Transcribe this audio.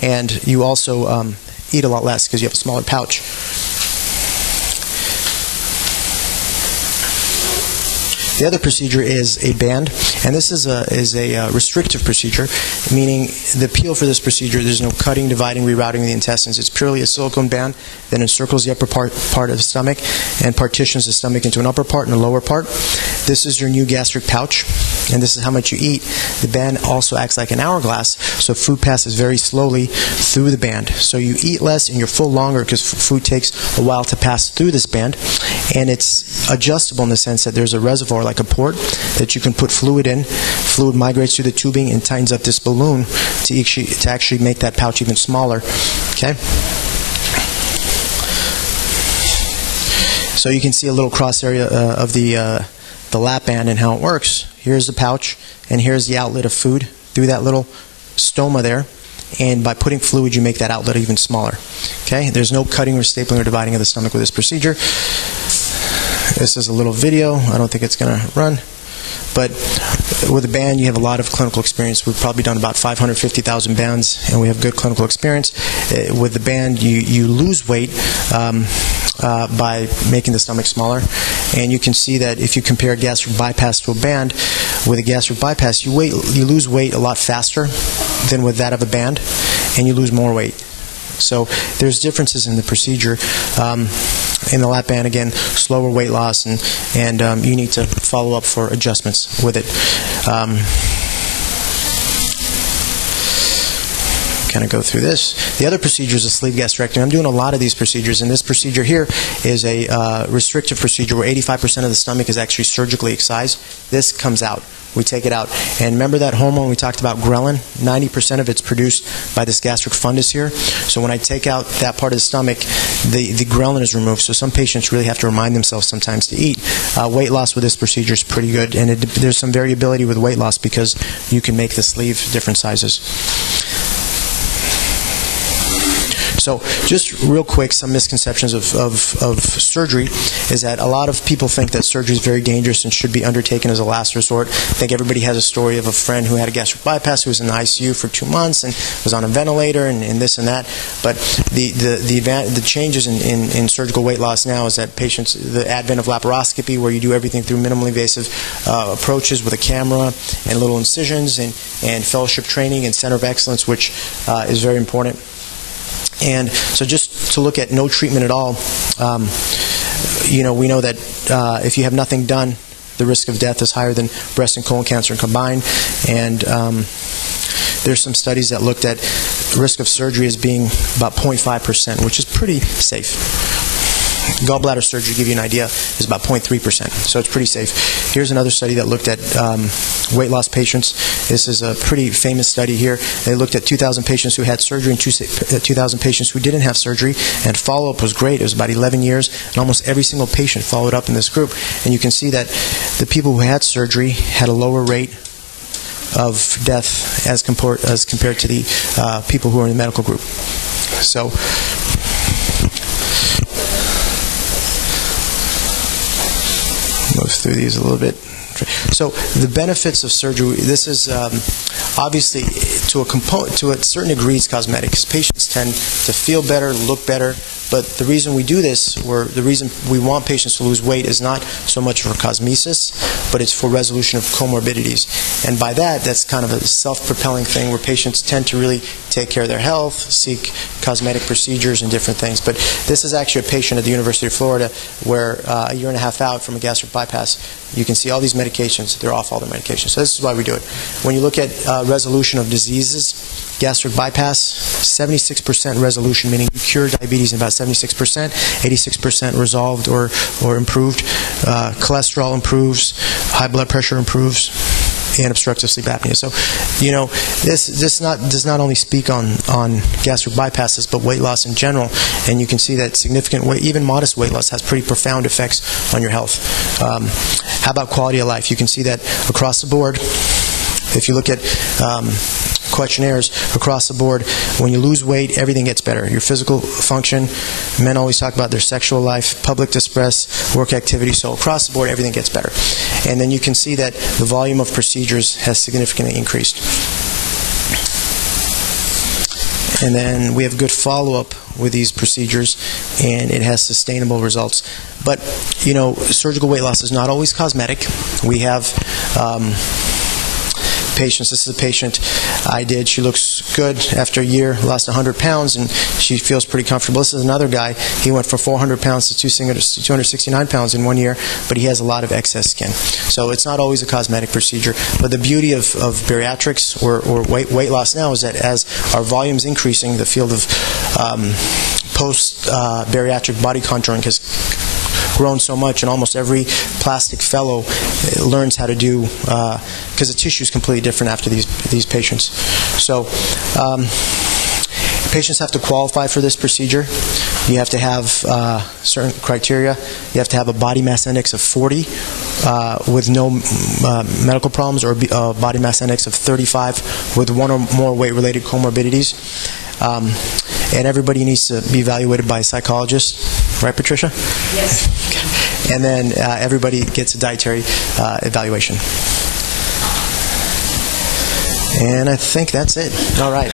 and you also eat a lot less because you have a smaller pouch. The other procedure is a band, and this is a restrictive procedure, meaning the appeal for this procedure, there's no cutting, dividing, rerouting the intestines. It's purely a silicone band that encircles the upper part of the stomach and partitions the stomach into an upper part and a lower part. This is your new gastric pouch, and this is how much you eat. The band also acts like an hourglass, so food passes very slowly through the band. So you eat less and you're full longer because food takes a while to pass through this band, and it's adjustable in the sense that there's a reservoir, like a port, that you can put fluid in. Fluid migrates through the tubing and tightens up this balloon to actually make that pouch even smaller. Okay? So you can see a little cross area of the lap band and how it works. Here's the pouch, and here's the outlet of food through that little stoma there. And by putting fluid, you make that outlet even smaller. Okay? There's no cutting or stapling or dividing of the stomach with this procedure. This is a little video. I don't think it's going to run. But with a band, you have a lot of clinical experience. We've probably done about 550,000 bands, and we have good clinical experience. With the band, you lose weight by making the stomach smaller. And you can see that if you compare gastric bypass to a band, with a gastric bypass, you lose weight a lot faster than with that of a band, and you lose more weight. So there's differences in the procedure. In the lap band, again, slower weight loss, and you need to follow up for adjustments with it. Kind of go through this. The other procedure is a sleeve gastrectomy. I'm doing a lot of these procedures, and this procedure here is a restrictive procedure where 85% of the stomach is actually surgically excised. This comes out. We take it out. And remember that hormone we talked about, ghrelin? 90% of it's produced by this gastric fundus here. So when I take out that part of the stomach, the ghrelin is removed. So some patients really have to remind themselves sometimes to eat. Weight loss with this procedure is pretty good, and there's some variability with weight loss because you can make the sleeve different sizes. So just real quick, some misconceptions of surgery is that a lot of people think that surgery is very dangerous and should be undertaken as a last resort. I think everybody has a story of a friend who had a gastric bypass who was in the ICU for 2 months and was on a ventilator and this and that. But the changes in surgical weight loss now is that patients, the advent of laparoscopy, where you do everything through minimally invasive approaches with a camera and little incisions, and fellowship training and center of excellence, which is very important. And so just to look at no treatment at all, we know that if you have nothing done, the risk of death is higher than breast and colon cancer combined. And there's some studies that looked at risk of surgery as being about 0.5%, which is pretty safe. Gallbladder surgery, to give you an idea, is about 0.3%, so it's pretty safe. Here's another study that looked at weight loss patients. This is a pretty famous study here. They looked at 2,000 patients who had surgery and 2,000 patients who didn't have surgery, and follow-up was great. It was about 11 years, and almost every single patient followed up in this group. And you can see that the people who had surgery had a lower rate of death as compared to the people who are in the medical group. So move through these a little bit. So the benefits of surgery, this is obviously to a certain degree is cosmetics. Patients tend to feel better, look better, but the reason we do this, or the reason we want patients to lose weight, is not so much for cosmesis, but it's for resolution of comorbidities. And by that, that's kind of a self-propelling thing where patients tend to really take care of their health, seek cosmetic procedures and different things. But this is actually a patient at the University of Florida where a year and a half out from a gastric bypass, you can see all these medications, they're off all their medications. So this is why we do it. When you look at resolution of diseases, gastric bypass, 76% resolution, meaning you cure diabetes in about 76%, 86% resolved or improved. Cholesterol improves, high blood pressure improves, and obstructive sleep apnea. So, this does not only speak on gastric bypasses, but weight loss in general. And you can see that significant weight, even modest weight loss, has pretty profound effects on your health. How about quality of life? You can see that across the board. If you look at questionnaires across the board, when you lose weight, everything gets better. Your physical function, men always talk about their sexual life, public dispress, work activity, so across the board, everything gets better. And then you can see that the volume of procedures has significantly increased. And then we have good follow-up with these procedures, and it has sustainable results. But, surgical weight loss is not always cosmetic. We have patients. This is a patient I did. She looks good after a year, lost 100 pounds, and she feels pretty comfortable. This is another guy. He went from 400 pounds to 269 pounds in 1 year, but he has a lot of excess skin. So it's not always a cosmetic procedure. But the beauty of bariatrics or weight loss now is that as our volume's increasing, the field of post-bariatric body contouring has grown so much, and almost every plastic fellow learns how to do, because the tissue is completely different after these patients. So patients have to qualify for this procedure. You have to have certain criteria. You have to have a body mass index of 40 with no medical problems, or a body mass index of 35 with one or more weight-related comorbidities. And everybody needs to be evaluated by a psychologist, right, Patricia? Yes. And then everybody gets a dietary evaluation. And I think that's it. All right.